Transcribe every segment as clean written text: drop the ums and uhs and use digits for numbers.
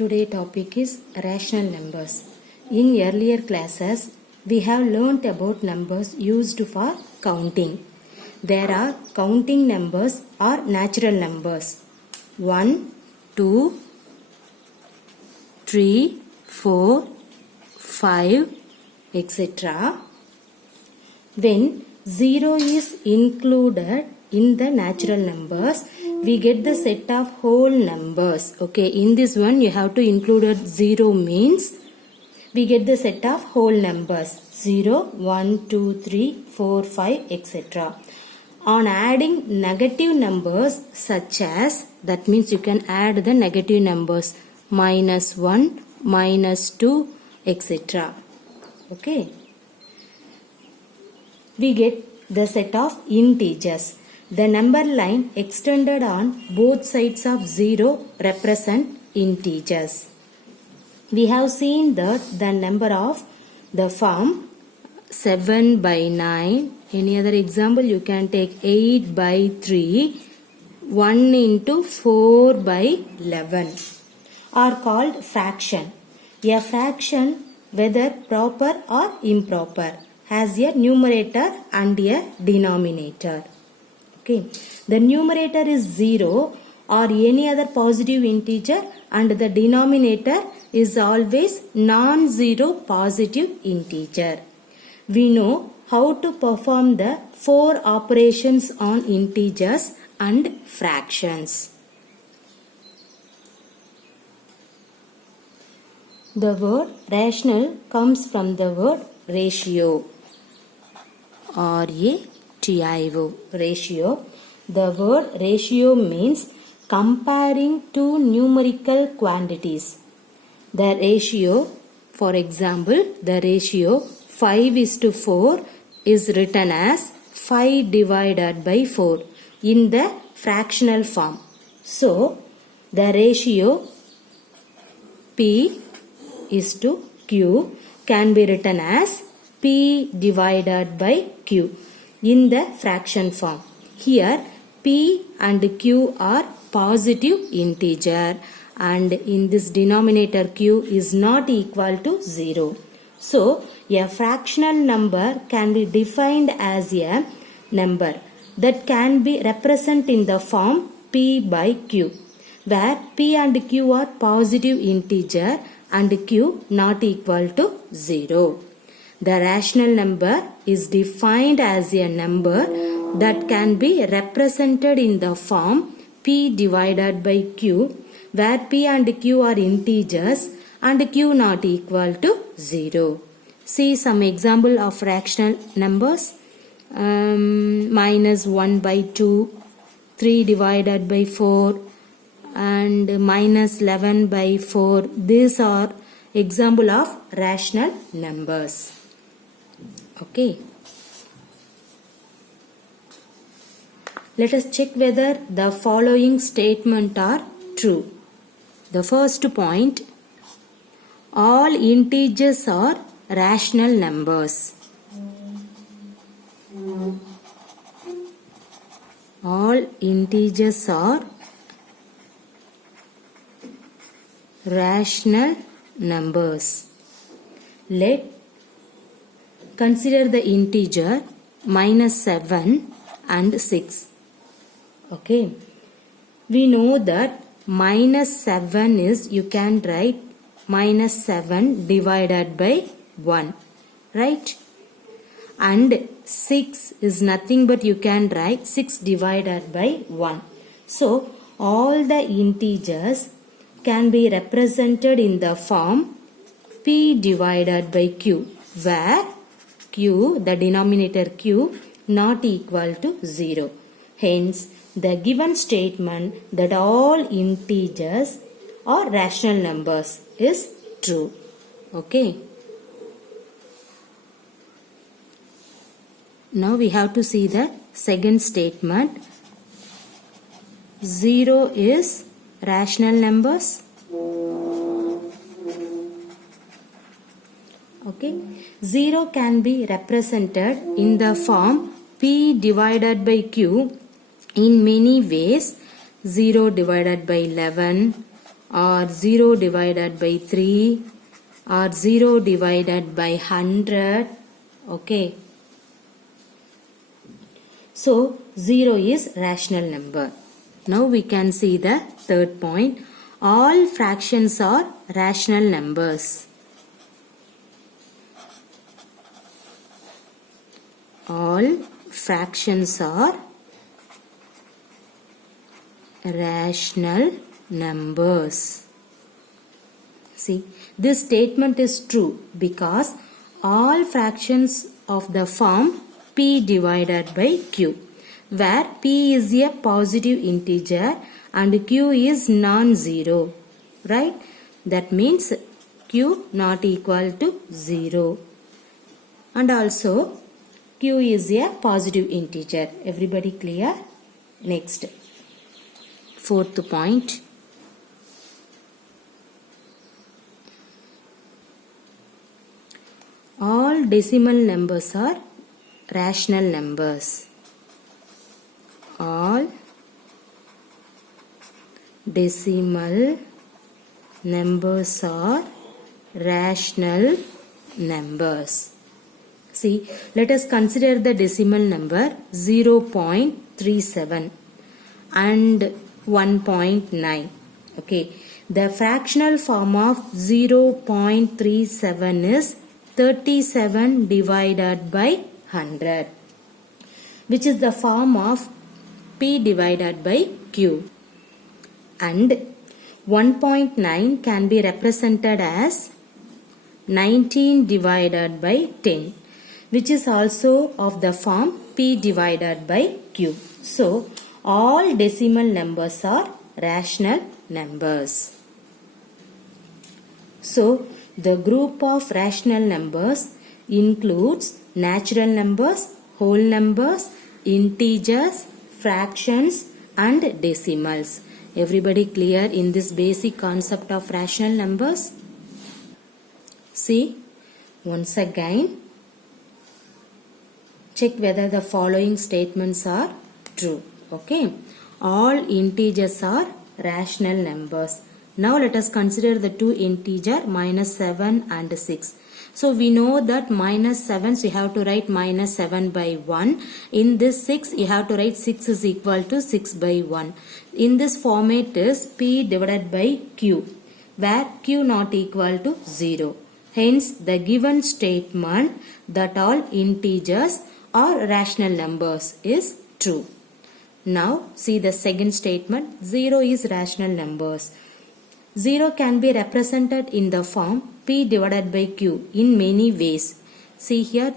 Today topic is rational numbers. In earlier classes, we have learnt about numbers used for counting. There are counting numbers or natural numbers. 1, 2, 3, 4, 5, etc. When 0 is included in the natural numbers, we get the set of whole numbers. Okay, in this one you have to include 0 means we get the set of whole numbers 0, 1, 2, 3, 4, 5, etc. On adding negative numbers such as, that means you can add the negative numbers minus 1, minus 2, etc. Okay. We get the set of integers. The number line extended on both sides of 0 represent integers. We have seen that the number of the form 7 by 9. Any other example, you can take 8 by 3, 1 into 4 by 11 are called fraction. A fraction, whether proper or improper, has a numerator and a denominator. Okay. The numerator is 0 or any other positive integer and the denominator is always non-zero positive integer. We know how to perform the 4 operations on integers and fractions. The word rational comes from the word ratio. R-A-T-I-O, ratio. The word ratio means comparing two numerical quantities. The ratio, for example, the ratio 5:4 is written as 5 divided by 4 in the fractional form. So, the ratio P:Q can be written as P divided by Q in the fraction form. Here P and Q are positive integer and in this denominator Q is not equal to 0. So a fractional number can be defined as a number that can be represented in the form P by Q, where P and Q are positive integer and Q not equal to 0. The rational number is defined as a number that can be represented in the form P divided by Q, where P and Q are integers and Q not equal to 0. See some example of rational numbers. Minus 1 by 2, 3 divided by 4 and minus 11 by 4. These are example of rational numbers. Okay. Let us check whether the following statement are true. The first point, all integers are rational numbers. All integers are rational numbers. Let consider the integer minus 7 and 6. Okay. We know that minus 7 is, you can write minus 7 divided by 1. Right? And 6 is nothing but you can write 6 divided by 1. So, all the integers can be represented in the form P divided by Q, where Q, the denominator Q, not equal to 0. Hence, the given statement that all integers are rational numbers is true. Okay. Now we have to see the second statement. 0 is rational numbers. Okay. 0 can be represented in the form P divided by Q in many ways. 0 divided by 11 or 0 divided by 3 or 0 divided by 100. Okay. So 0 is rational number. Now we can see the third point. All fractions are rational numbers. All fractions are rational numbers. See, this statement is true because all fractions of the form p divided by q, where p is a positive integer and q is non-zero, right? That means q not equal to 0. And also q is a positive integer. Everybody clear? Next, fourth point. All decimal numbers are rational numbers. All decimal numbers are rational numbers. See, let us consider the decimal number 0.37 and 1.9. Okay, the fractional form of 0.37 is 37 divided by 100, which is the form of p divided by q. And 1.9 can be represented as 19 divided by 10, which is also of the form p divided by q. So all decimal numbers are rational numbers. So the group of rational numbers includes natural numbers, whole numbers, integers, fractions and decimals. Everybody clear in this basic concept of rational numbers? See, once again, check whether the following statements are true. Okay, all integers are rational numbers. Now let us consider the two integers minus 7 and 6. So we know that minus 7, so you have to write minus 7 by 1. In this 6, you have to write 6 is equal to 6 by 1. In this format is p divided by q, where q not equal to 0. Hence, the given statement that all integers are rational numbers is true. Now, see the second statement, 0 is rational numbers. 0 can be represented in the form p divided by q in many ways. See here,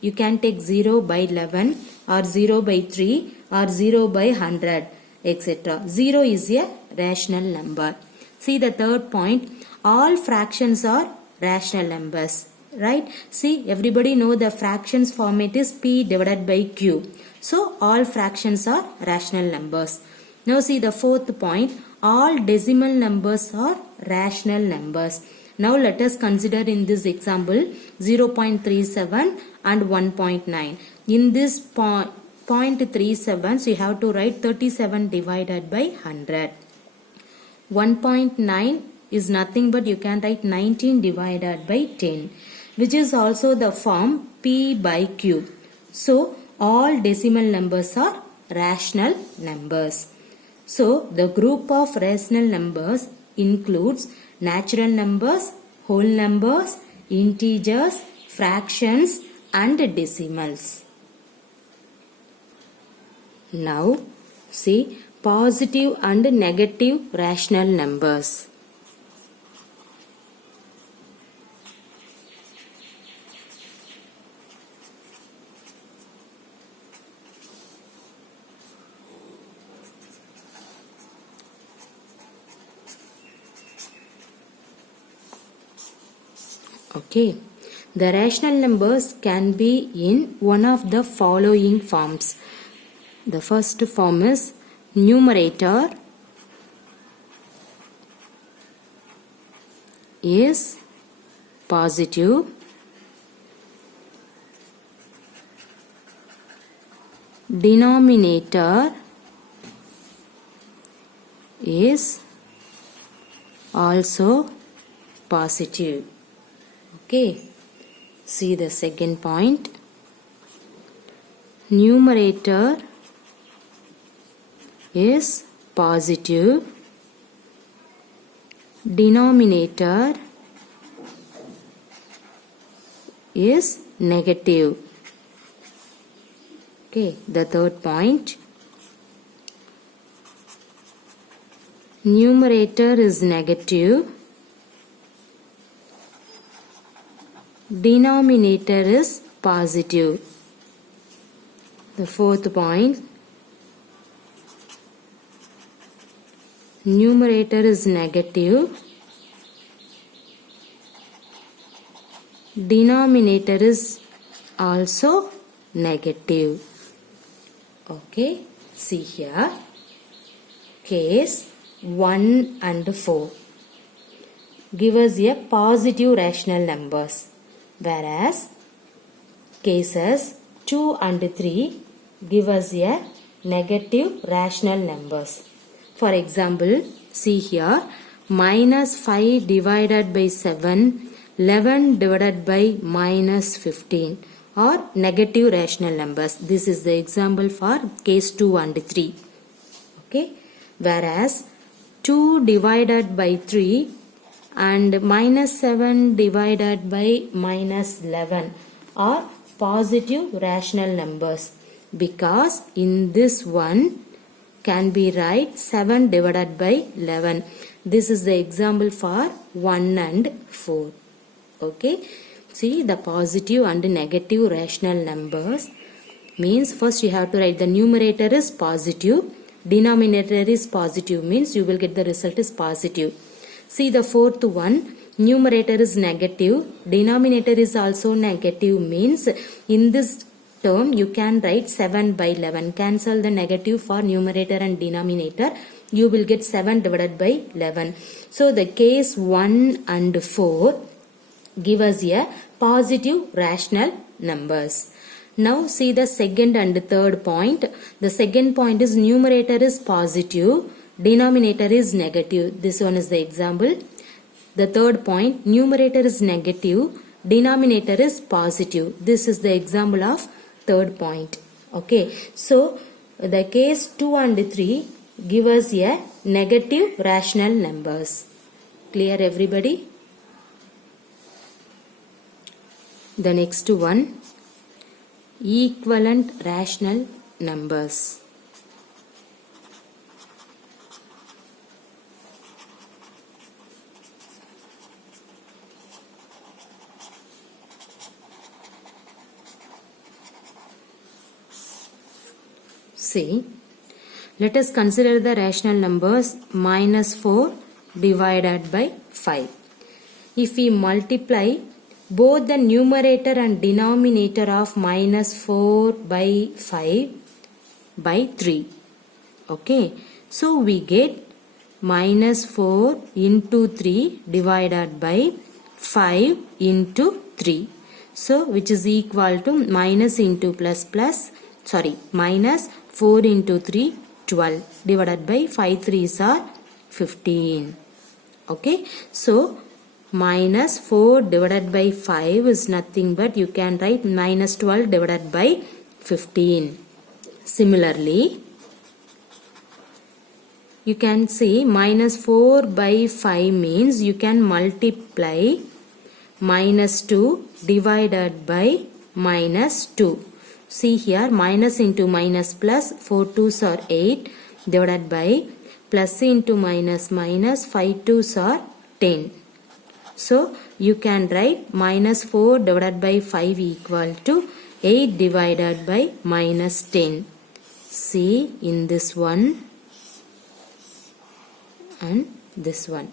you can take 0 by 11 or 0 by 3 or 0 by 100, etc. 0 is a rational number. See the third point, all fractions are rational numbers, right? See, everybody know the fractions format is p divided by q. So all fractions are rational numbers. Now see the fourth point, all decimal numbers are rational numbers. Now let us consider in this example 0.37 and 1.9. In this 0.37, so you have to write 37 divided by 100. 1.9 is nothing but you can write 19 divided by 10, which is also the form p by q. So all decimal numbers are rational numbers. So the group of rational numbers includes natural numbers, whole numbers, integers, fractions and decimals. Now see positive and negative rational numbers. Okay, the rational numbers can be in one of the following forms. The first form is numerator is positive, denominator is also positive. Okay, see the second point. Numerator is positive, denominator is negative. Okay, the third point. Numerator is negative, denominator is positive. The fourth point. Numerator is negative, denominator is also negative. Okay, see here. Case 1 and 4 give us a positive rational numbers, whereas cases 2 and 3 give us a negative rational numbers. For example, see here, minus 5 divided by 7, 11 divided by minus 15 are negative rational numbers. This is the example for case 2 and 3. Okay, whereas 2 divided by 3 and minus 7 divided by minus 11 are positive rational numbers, because in this one can be write 7 divided by 11. This is the example for 1 and 4. Okay, see the positive and negative rational numbers means first you have to write the numerator is positive, denominator is positive, means you will get the result is positive. See the fourth one, numerator is negative, denominator is also negative, means in this term you can write 7 by 11. Cancel the negative for numerator and denominator. You will get 7 divided by 11. So the case 1 and 4 give us a positive rational numbers. Now see the second and third point. The second point is numerator is positive, denominator is negative. This one is the example. The third point, numerator is negative, denominator is positive. This is the example of third point. Okay, so the case 2 and 3 give us a negative rational numbers. Clear everybody? The next one, equivalent rational numbers. See, let us consider the rational numbers minus 4 divided by 5. If we multiply both the numerator and denominator of minus 4 by 5 by 3. Okay, so we get minus 4 into 3 divided by 5 into 3. So which is equal to minus into minus 4 into 3, 12 divided by 5 3s are 15. Okay, so minus 4 divided by 5 is nothing but you can write minus 12 divided by 15. Similarly, you can say minus 4 by 5 means you can multiply minus 2 divided by minus 2. See here, minus into minus plus, 4 2s are 8 divided by plus into minus minus, 5 2s are 10. So you can write minus 4 divided by 5 equal to 8 divided by minus 10. See in this one and this one.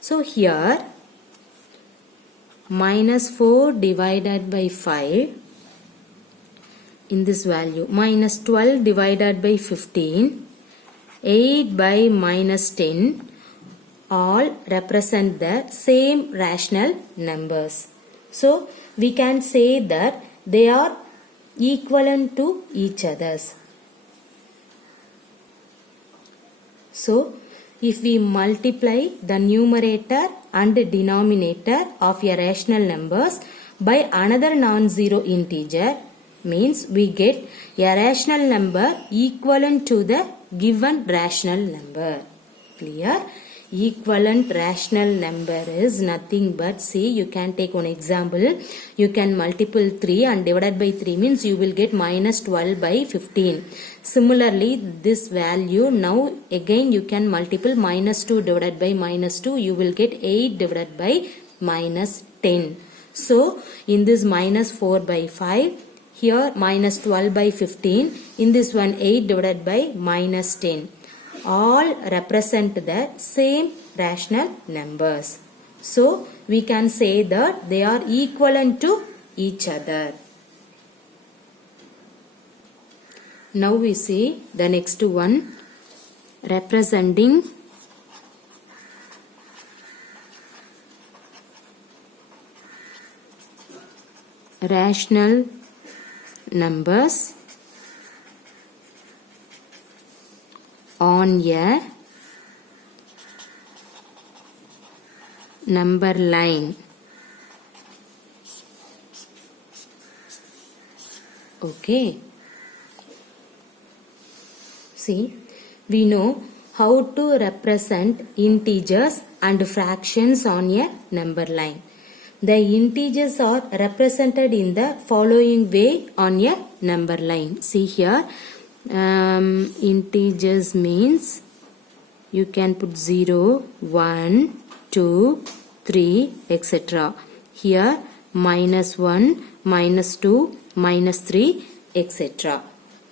So here minus 4 divided by 5 in this value, minus 12 divided by 15, 8 by minus 10 all represent the same rational numbers. So we can say that they are equivalent to each others. So if we multiply the numerator and denominator of a rational numbers by another non-zero integer, means we get a rational number equivalent to the given rational number. Clear? Equivalent rational number is nothing but, see, you can take one example. You can multiple 3 and divided by 3 means you will get minus 12 by 15. Similarly, this value now again you can multiple minus 2 divided by minus 2, you will get 8 divided by minus 10. So in this minus 4 by 5, here minus 12 by 15, in this one 8 divided by minus 10. All represent the same rational numbers. So we can say that they are equivalent to each other. Now we see the next one, representing rational numbers on a number line. Okay. See, we know how to represent integers and fractions on a number line. The integers are represented in the following way on a number line. See here, integers means you can put 0, 1, 2, 3, etc. Here minus 1, minus 2, minus 3, etc.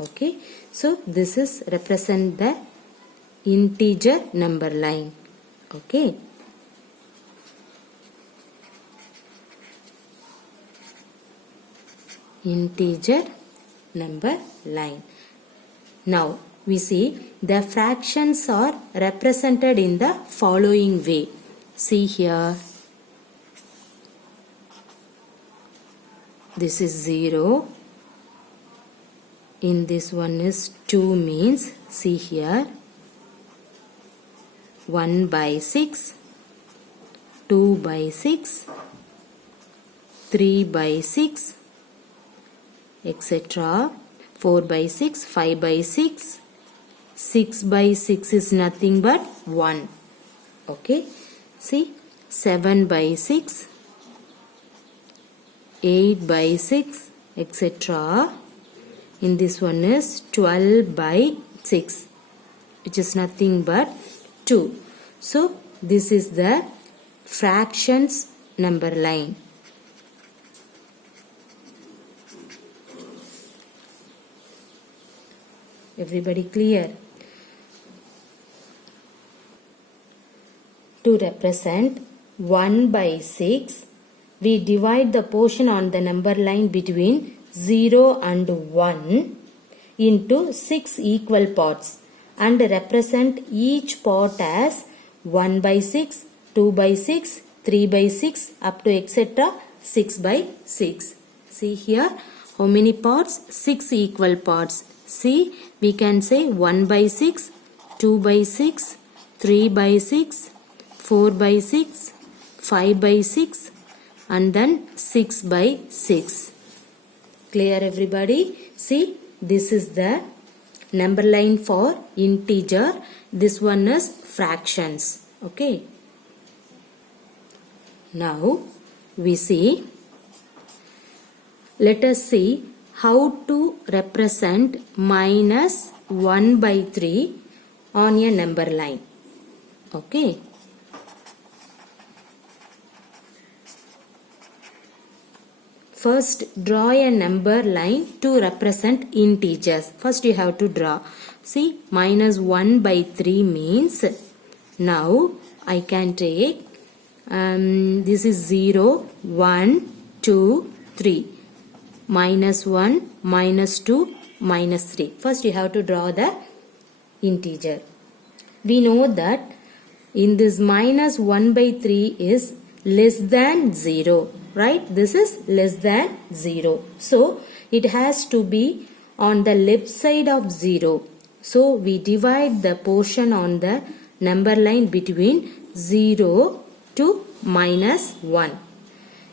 Okay. So this is represent the integer number line. Okay. Integer number line. Now we see the fractions are represented in the following way. See here, this is 0, in this one is 2 means, see here, 1 by 6, 2 by 6, 3 by 6, etc. 4 by 6, 5 by 6, 6 by 6 is nothing but 1. Okay. See, 7 by 6, 8 by 6, etc. In this one is 12 by 6, which is nothing but 2. So this is the fractions number line. Everybody clear? To represent 1 by 6, we divide the portion on the number line between 0 and 1 into 6 equal parts and represent each part as 1 by 6, 2 by 6, 3 by 6 up to etc. 6 by 6. See here, how many parts? 6 equal parts. See, we can say 1 by 6, 2 by 6, 3 by 6, 4 by 6, 5 by 6 and then 6 by 6. Clear everybody? See, this is the number line for integer. This one is fractions. Okay. Now we see, let us see how to represent minus 1 by 3 on a number line. Okay. First, draw a number line to represent integers. First you have to draw. See, minus 1 by 3 means, now I can take, this is 0, 1, 2, 3. Minus 1, minus 2, minus 3. First you have to draw the integer. We know that in this minus 1 by 3 is less than 0. Right? This is less than 0. So it has to be on the left side of 0. So we divide the portion on the number line between 0 to minus 1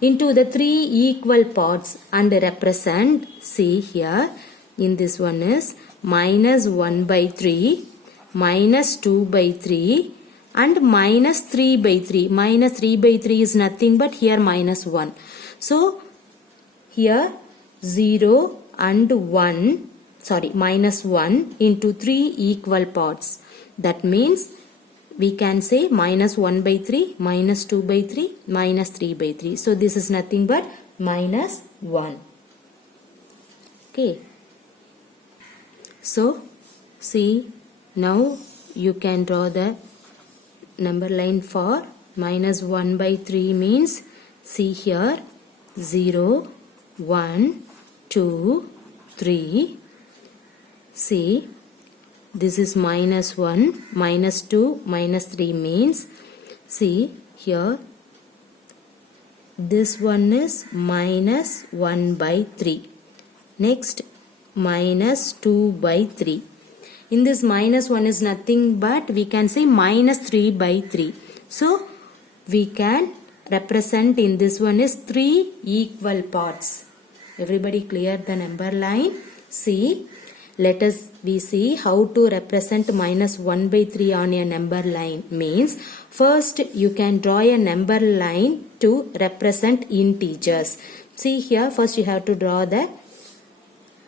into the three equal parts and represent, see here, in this one is minus 1 by 3, minus 2 by 3 and minus 3 by 3. Minus 3 by 3 is nothing but here minus 1. So here 0 and 1, sorry, minus 1 into 3 equal parts. That means we can say minus 1 by 3, minus 2 by 3, minus 3 by 3. So this is nothing but minus 1. Okay. So see, now you can draw the number line for minus 1 by 3 means, see here 0, 1, 2, 3. See, this is minus 1, minus 2, minus 3 means, see here, this one is minus 1 by 3. Next, minus 2 by 3. In this minus 1 is nothing but we can say minus 3 by 3. So, we can represent in this one is 3 equal parts. Everybody clear the number line? See, let us we see how to represent minus 1 by 3 on a number line. Means first you can draw a number line to represent integers. See here, first you have to draw the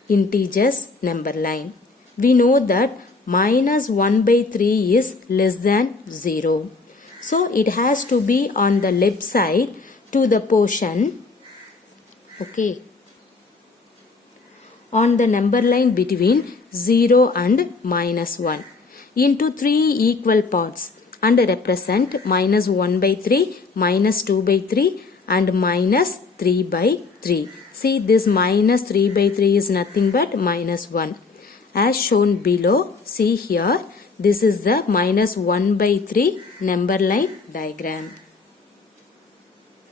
integers number line. We know that minus 1 by 3 is less than 0. So it has to be on the left side to the portion, okay, on the number line between 0 and minus 1 into 3 equal parts and represent minus 1 by 3, minus 2 by 3 and minus 3 by 3. See, this minus 3 by 3 is nothing but minus 1. As shown below, see here, this is the minus 1 by 3 number line diagram.